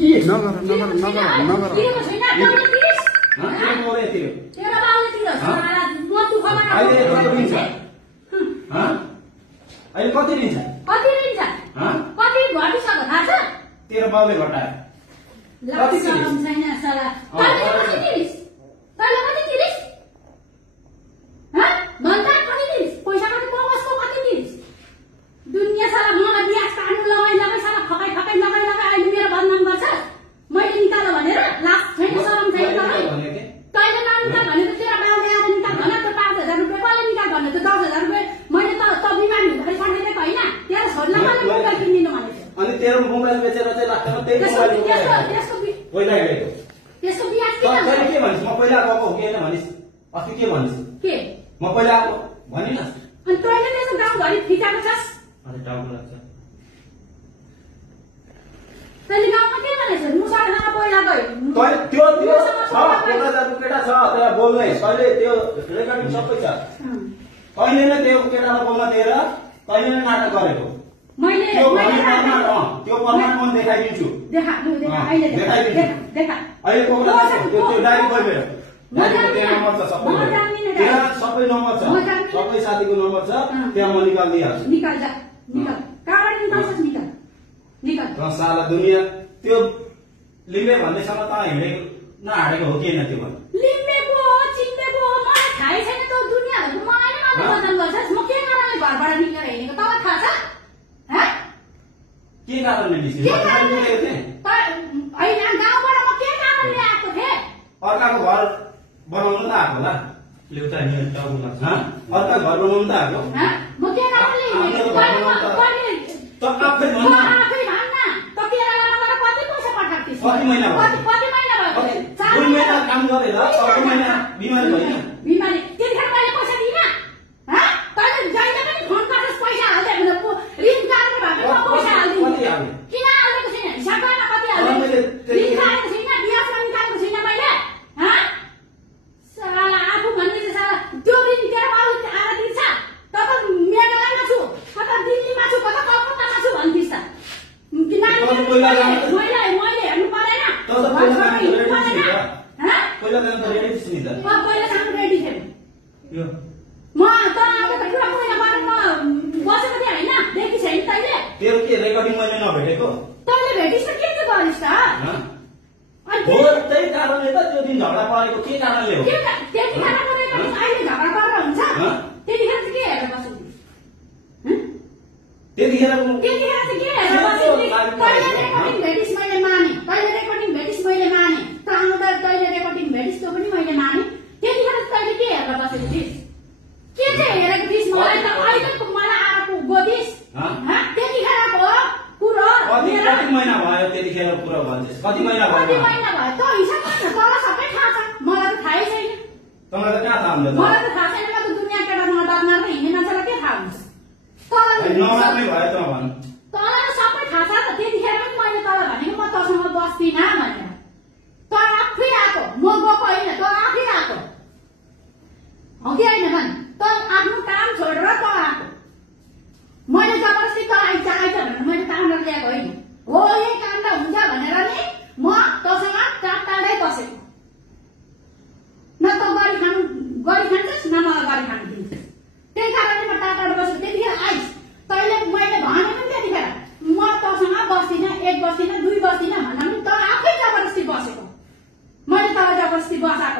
नगर नगर नगर नगर तिरेको छैन तैँले तिरिस के बोले तिरो तेरो बाउले तिरो साला म दुःखमा अहिले कति लिन्छ अहिले कति लिन्छ कति लिन्छ कति घटिसक्यो थाहा छ तेरो बाउले घटायो कति छैन साला तैँले कति तिरिस तैँले कति तिरिस भन्दा कति तिरिस पैसा कति कसको कति तिरिस दुनियाँ साला मलाई ब्याज काट्नु लगाइ साला फकाइ लगाइ अहिले मेरो बदनाम गर्छ मैले निकाल्यो भनेर लाज छैन शरम छैन तैँले ननिकाल भने त तेरो बाउले आएर निकाल भन त 5,000 रुपियाँ कसले निकाल भने त 10,000 रुपियाँ मैले त बिमारी हुँदाखेरि पठाइदिएको होइन तेरो छोरीलाई मलाई मोबाइल किनिदिनु भनेको अनि तेरो मोबाइल बेचेर चाहिँ लाग्दैन त्यही मोबाइल पहिला गएको त्यसको ब्याज के भनिस् म पहिला गएको हो कि होइन भनिस् अस्ति के भनिस् के म पहिला आएको भनि न अनि तैँले त्यसको गाउँभरि फिटाएको छस् अनि टाउको लाग्छ तैँले गाउँमा के भनेछस् मुसार खाना पहिला गयो त्यो त्यो छ 15,000 केटा छ त्यहाँ बोल्दै तैँले त्यो रेकर्डिङ सबै छ तैँले नै त्यो केटालाई बोल्न दिएर तैँले नै नाटक गरेको मैले त्यो प्रमाण म देखाइदिन्छु देखा अहिले देखा अहिले कोला त्यो डाइरेक्ट गइबेर नम्बर छ सबै नम्बर छ सबै साथीको नम्बर छ त्यहाँ म निकाल्दिहाल्छु निकाल जा निकाल कहाँबाट निकाल्छस् निकाल साला दुनियाँ त्यो लिम्बे भन्नेसँग त हिँडेको नहाडेको हो कि होइन त्यो भन्नु लिम्बेको हो चिम्बेको हो मलाई थाहै छैन त्यो दुनियाँहरुको मलाई नै मात्र बदनाम गर्छस् म के कारणले घरबाट निस्केर हिँडेको तँलाई थाहा छ के कारणले निस्केको अहिले गाउँबाट म के कारणले आएको थिएँ अर्काको घर बनाउनु त आएको होला ल्याउटा नि टाउको लाग्छ अर्का घर बनाउनु त आएको म के कारणले हिँडेको त आफै भन्न कति महिना भयो 2 महिना काम गरेर 4 महिना बिमारी भएन बिमारी त्यतिखेर मैले पैसा दिइनँ तैँले जहिले पनि फोन गर्छस् पैसा हाल्दै ऋण काट्नु भएको पैसा हाल्दिनँ किन हालेको छैन हिसाब गर्न कति हाल्दै ऋण काटेको छैन ब्याज पनि निकालेको छैन मैले साला आफू भन्ने चाहिँ साला त्यो ऋण तेरो बाउ आएर दिन्छ त मेघालयमा छु कता दिल्लीमा छु कता कलकत्तामा छु भन्दिस् त मैले हेर्नु परेन पहिला जानु त रेडी थिइस् नि त पहिला जानु रेडी थिएँ यो म त आउँदाखेरि पुरा पहिला गरेर म बसेको थिएँ होइन देखि छैन तैँले तेरो के रेकर्डिङ मैले नभेटेको तैँले भेटिस् त के गरिस् त हो त्यही कारणले त त्यो दिन झगडा परेको के कारणले हो त्यतिखेर गरेको अहिले झगडा गरेर हुन्छ त्यतिखेर चाहिँ के हेरेर बस्नु त्यतिखेर चाहिँ के हेरेर बस्नु तैँले रेकर्डिङ भेटिस् मैले माने तैँले रेकर्डिङ भेटिस् मैले माने त आउँदा तैँले रेकर्डिङ भेटिस् त्यो पनि मैले माने त्यतिखेर तैँले के हेरेर बसेको थिइस् के चाहिँ हेरेको थिइस् मलाई त अहिलेको मलाई आएको गोदिस् त्यतिखेरको कुरो कति महिना भयो त्यतिखेर कुरा भन्छस् कति महिना भयो त हिसाब गर्न तँलाई सबै थाहा छ मलाई त थाहै छैन तँलाई त कहाँ थाहा हुन्छ मलाई त थाहा छैन म त दुनियाँ केटासँग बात मार्दै हिँड्ने मान्छेलाई के थाहा हुन्छ तँलाई नमार्नै भयो त भन तँलाई त सबै थाहा छ त त्यतिखेर पनि मैले तँलाई भनेको म तँसँग बस्दिनँ भनेर तँ आफै आएको म गएको होइन तँ आफै आएको हो कि होइन भन् तँ आफ्नो काम छोडेर तँ आएको मैले जबरजस्ती तँ आइज भनेर मैले कामबाट ल्याएको होइन हो यही काम त हुन्छ भनेर नि म तँसँग टाढै बसेको न त गरी खान्छस् न मलाई गरी खानु दिन्छस् त्यही कारणले म टाढा बसेको त्यतिखेर आइस तैँले मैले भने पनि त्यतिखेर म तँसँग बस्दिनँ 1 बस्दिनँ 2 बस्दिनँ भन्दा पनि तँ आफै जबरजस्ती बसेको मैले तँलाई जबरजस्ती बसाएको